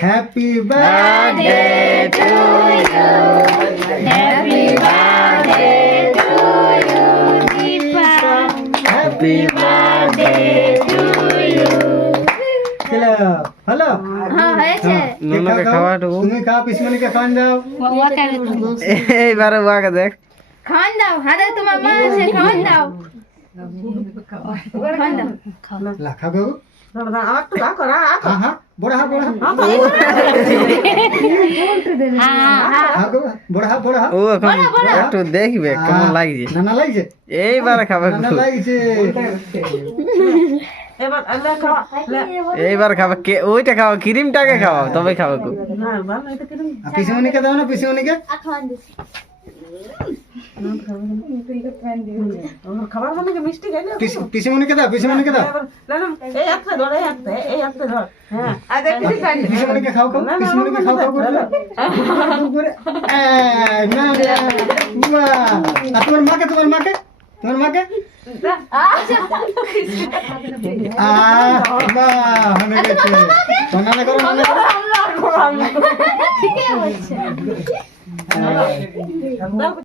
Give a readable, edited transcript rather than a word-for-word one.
Happy birthday to you, happy birthday to you Deepa, happy birthday to you. চলো হলো, হ্যাঁ হয়েছে। নুনুকে খাওয়াটুকু তুমি খাও, পিসমণিকে খাওয়ান দাও। এইবারে ওয়াকে দেখ খাওয়ান দাও, হাতে তোমার মা আছে, খাওয়ান দাও, খাওয়ান দাও। লা খাবো, হ্যাঁ হ্যাঁ, বড় হা বড় হা, বড় হা বড় হা। ও এখন একটু দেখবে কেমন লাগছে। নানা লাগছে, এইবারে খাবে নানা লাগছে। এইবার খাবে কে, ওইটা খাও, ক্রিমটাকে খাও তবে খাবে খুব। পিসমণিকে দাও না, পিসমণিকে। পিসমণিকে দাও, পিসমণিকে দাও। পিসমণিকে খাও খাও, পিসমণিকে খাও খাও করে। না বাহ, আর তোমার মাকে, তোমার মাকে, তোমার মাকে। বাহ, হয়ে গেছে। নানা করো, নানা করো। ঠিকই বলছে।